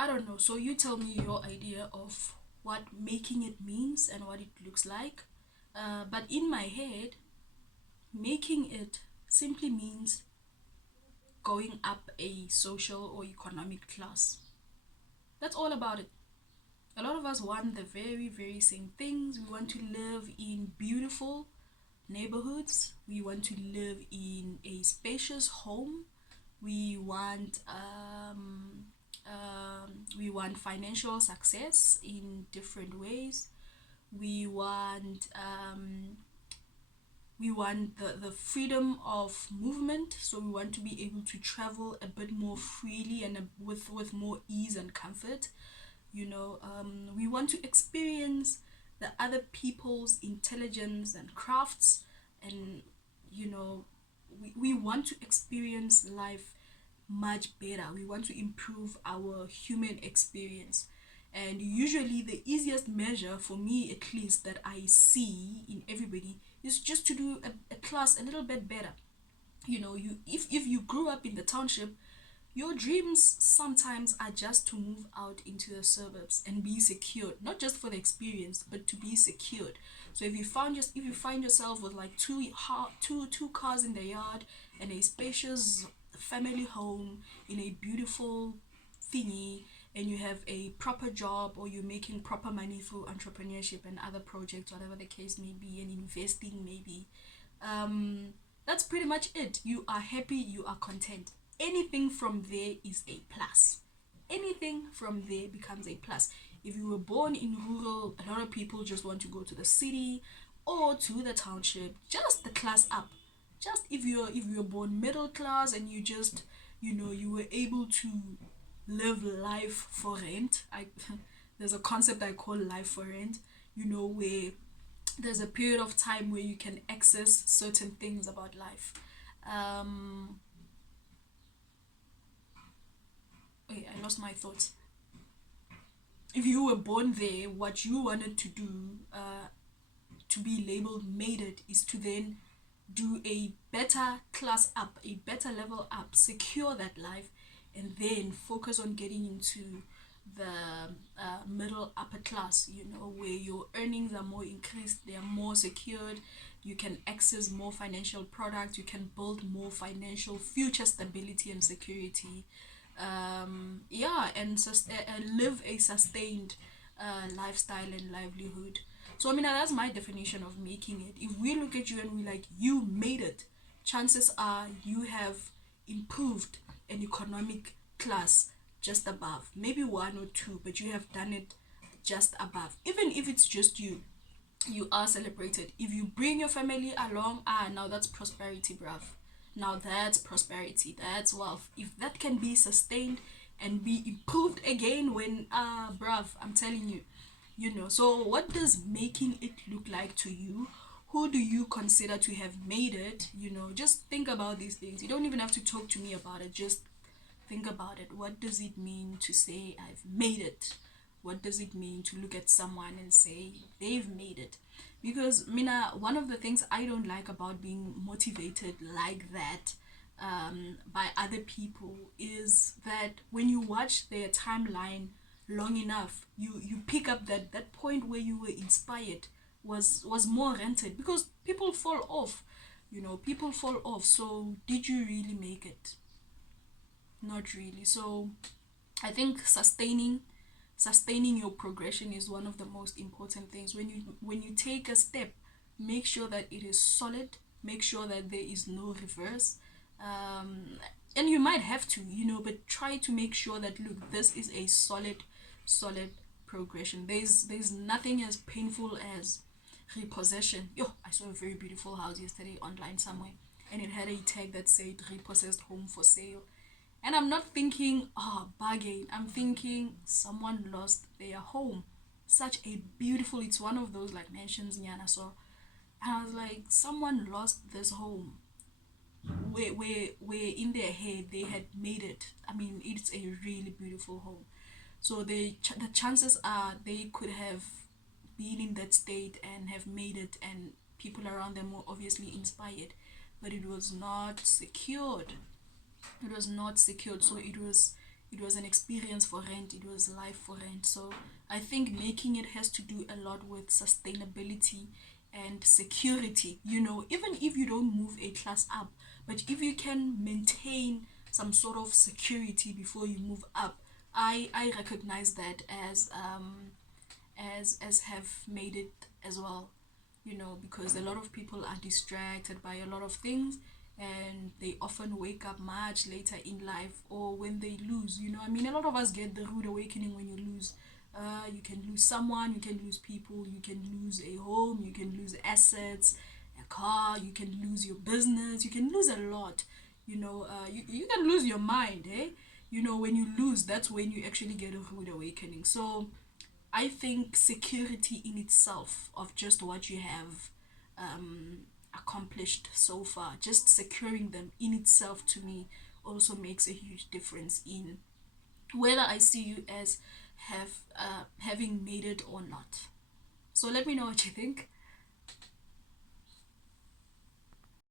I don't know. So you tell me your idea of what making it means and what it looks like. But in my head, making it simply means going up a social or economic class. That's all about it. A lot of us want the very, very same things. We want to live in beautiful neighborhoods. We want to live in a spacious home. We want we want financial success in different ways. We want the freedom of movement, so we want to be able to travel a bit more freely and with more ease and comfort. We want to experience the other people's intelligence and crafts, and you know we want to experience life much better. We want to improve our human experience. And usually, the easiest measure for me, at least, that I see in everybody is just to do a class a little bit better. If you grew up in the township, your dreams sometimes are just to move out into the suburbs and be secured, not just for the experience, but to be secured. So if you find yourself with like two cars in the yard and a spacious family home in a beautiful thingy, and you have a proper job, or you're making proper money through entrepreneurship and other projects, whatever the case may be, and investing maybe, um that's pretty much it. You are happy, you are content. Anything from there is a plus. Anything from there becomes a plus. If you were born in rural, a lot of people just want to go to the city or to the township, just the class up. Just if you're born middle class and you just you were able to live life for rent. I There's a concept I call life for rent, where there's a period of time where you can access certain things about life. um Wait, I lost my thoughts. If you were born there, what you wanted to do, to be labeled made it, is to then do a better class up, a better level up, secure that life, and then focus on getting into the middle upper class, where your earnings are more increased, they are more secured, you can access more financial products, you can build more financial future stability and security. Yeah, and live a sustained lifestyle and livelihood. So I mean, that's my definition of making it. If we look at you and we like, you made it, chances are you have improved an economic class just above, maybe one or two, but you have done it just above. Even if it's just you, you are celebrated. If you bring your family along, now that's prosperity, bruv. Now that's prosperity, that's wealth. If that can be sustained and be improved again, when bruv, I'm telling you. So what does making it look like to you? Who do you consider to have made it? Just think about these things. You don't even have to talk to me about it. Just think about it. What does it mean to say I've made it? What does it mean to look at someone and say they've made it? Because Mina, one of the things I don't like about being motivated like that, by other people, is that when you watch their timeline long enough, you pick up that point where you were inspired was more rented, because people fall off. People fall off. So did you really make it? Not really. So I think sustaining your progression is one of the most important things. When you take a step, make sure that it is solid, make sure that there is no reverse. Um, and you might have to, but try to make sure that, look, this is a solid progression. There's nothing as painful as repossession. Yo, I saw a very beautiful house yesterday online somewhere, and it had a tag that said repossessed home for sale. And I'm not thinking, bargain. I'm thinking someone lost their home. Such a beautiful, it's one of those like mansions, Nyana. So, and I was like, someone lost this home. Where in their head they had made it. I mean, it's a really beautiful home. So the chances are they could have been in that state and have made it, and people around them were obviously inspired, but it was not secured. It was not secured, so it was it was an experience for rent, it was life for rent. So I think making it has to do a lot with sustainability and security. Even if you don't move a class up, but if you can maintain some sort of security before you move up, I recognize that as have made it as well. Because a lot of people are distracted by a lot of things, and they often wake up much later in life, or when they lose. A lot of us get the rude awakening when you lose. You can lose someone, you can lose people, you can lose a home, you can lose assets, a car, you can lose your business, you can lose a lot. You can lose your mind, eh? When you lose, that's when you actually get a rude awakening. So I think security in itself of just what you have accomplished so far, just securing them in itself, to me also makes a huge difference in whether I see you as having made it or not. So let me know what you think.